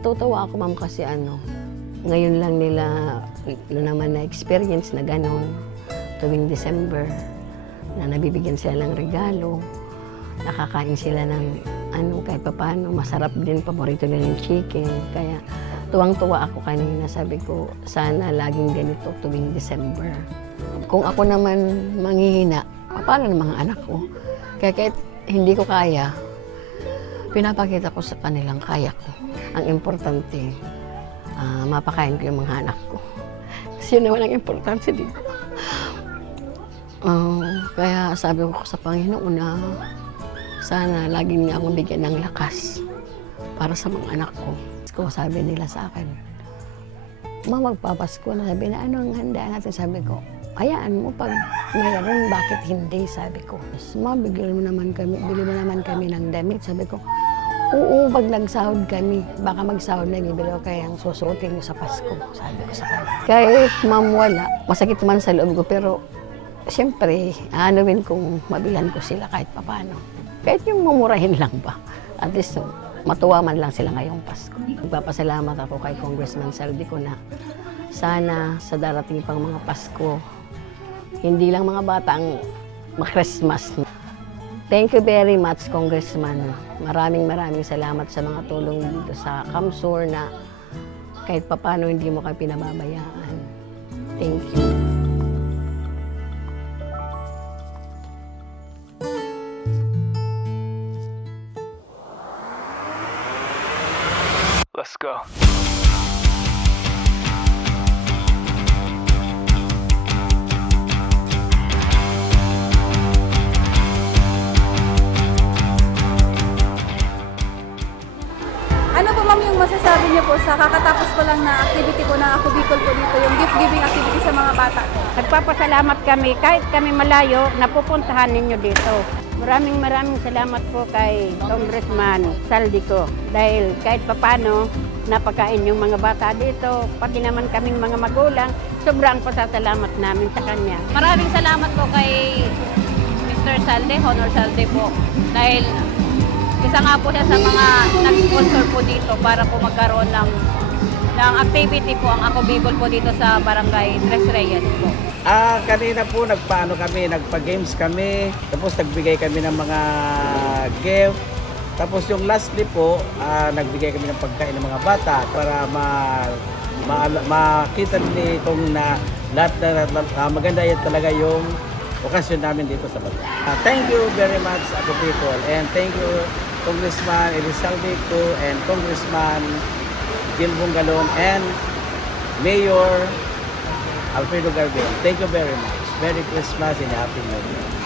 tuwang-tuwa ako ma'am kasi ano, ngayon lang nila na naman na experience na gano'n tuwing December na nabibigyan sila ng regalo, nakakain sila ng ano kahit papaano, masarap din, paborito nila yung chicken. Kaya tuwang-tuwa ako kanina, sabi ko, sana laging ganito tuwing December. Kung ako naman manghihina, paano ng mga anak ko? Kaya kahit hindi ko kaya, pinapakita ko sa kanilang kaya ko. Ang importante, ah, mapakain ko yung mga anak ko. Kasi yun naman ang importante dito. Ah, kaya sabi ko sa Panginoon na sana lagi niya akong bigyan ng lakas para sa mga anak ko. Ko sabi nila sa akin, Ma, magpapasko na. Sabi na, ano ang handa natin? Sabi ko, hayaan mo pag mayroon, bakit hindi? Sabi ko, Ma, bigyan mo naman kami, bili mo naman kami ng damit. Sabi ko, oo, pag nagsahod kami, baka magsahod na, bibili ko kayang susuotin niyo sa Pasko. Sabi ko sa kanya. Kahit ma'am wala, masakit man sa loob ko, pero siyempre, aanuin kong mabilan ko sila kahit papano. Kahit yung mamurahin lang ba. At least, matuwa man lang sila ngayong Pasko. Magpapasalamat ako kay Congressman Saldico na sana sa darating pang mga Pasko, hindi lang mga bata ang ma-Christmas. Thank you very much, Congressman. Maraming maraming salamat sa mga tulong dito sa Kamsur na kahit papano hindi mo kayo pinababayaan. Thank you. Let's go. Masasabi niyo po sa kakatapos ko lang na activity ko na ako Bicol po dito, yung gift giving activity sa mga bata? Nagpapasalamat kami kahit kami malayo napupuntahan ninyo dito. Maraming maraming salamat po kay Congressman Saldico dahil kahit papano napakain yung mga bata dito, pati naman kaming mga magulang, sobrang pasasalamat namin sa kanya. Maraming salamat po kay Mr. Salde, Honor Salde po. Dahil isa nga po siya sa mga nag-sponsor po dito para po magkaroon ng, ng activity po ang Ako Bicol po dito sa Barangay Tres Reyes po. Ah, kanina po nagpaano kami, nagpa-games kami, tapos nagbigay kami ng mga gift. Tapos yung lastly po, ah, nagbigay kami ng pagkain ng mga bata para ma, ma makita nitong na lahat na, na, na- maganda yan talaga yung okasyon namin dito sa bata. Ah, thank you very much ako people and thank you Congressman Elizalde Co and Congressman Gil Bungalong and Mayor Alfredo Garben. Thank you very much. Merry Christmas and Happy New Year.